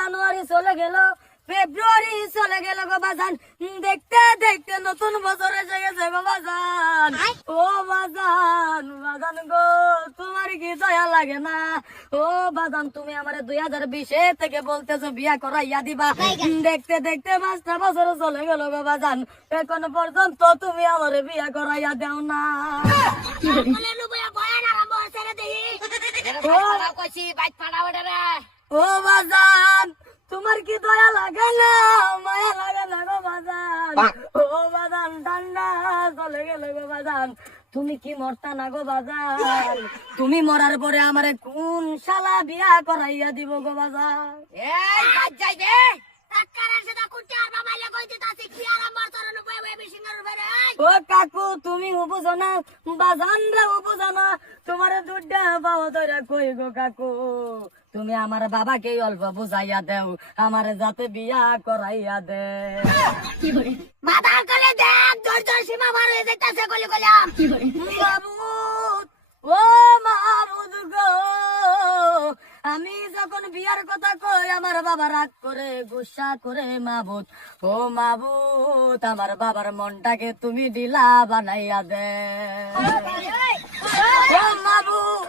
জানুয়ারি চলে গেল, ফেব্রুয়ারি চলে গেল গো বাজান, দেখতে দেখতে নতুন বছর এসে গেছে গো বাজান। ও বাজান, বাজান গো, তোমার কি দয়া লাগে না? ও বাজান, তুমি আমার 2020 থেকে বলতেছো বিয়া করাইয়া দিবা, দেখতে দেখতে 5টা বছর চলে গেল গো বাজান, এখন পর্যন্ত তুমি আমার বিয়া করাইয়া দাও না। ও বাজান, তোমার কি দয়া লাগে না, মায়া লাগে না গো বাজান? ও বাজান, ঠান্ডা চলে গেল গো বাজান, তুমি কি মরতা না গো বাজান? তুমি মরার পরে আমারে কোন শালা বিয়া করাইয়া দিব গো বাজান? এই বাজ যাই দে ও কাকু, তুমি বুঝো না, বাজান রে বুঝো না, তোমার দুধটা পাও ধরে কই গো কাকু, তুমি আমার বাবাকে অল্প বুঝাইয়া দেও, আমার যাতে বিয়া করাইয়া দে। মাহমুদ, ও মাহমুদ গো, আমি যখন বিয়ার কথা কই আমার বাবা রাগ করে, গুসা করে মাহমুদ। ও মাহমুদ, আমার বাবার মনটাকে তুমি ডিলা বানাইয়া দে। ও মাহমুদ,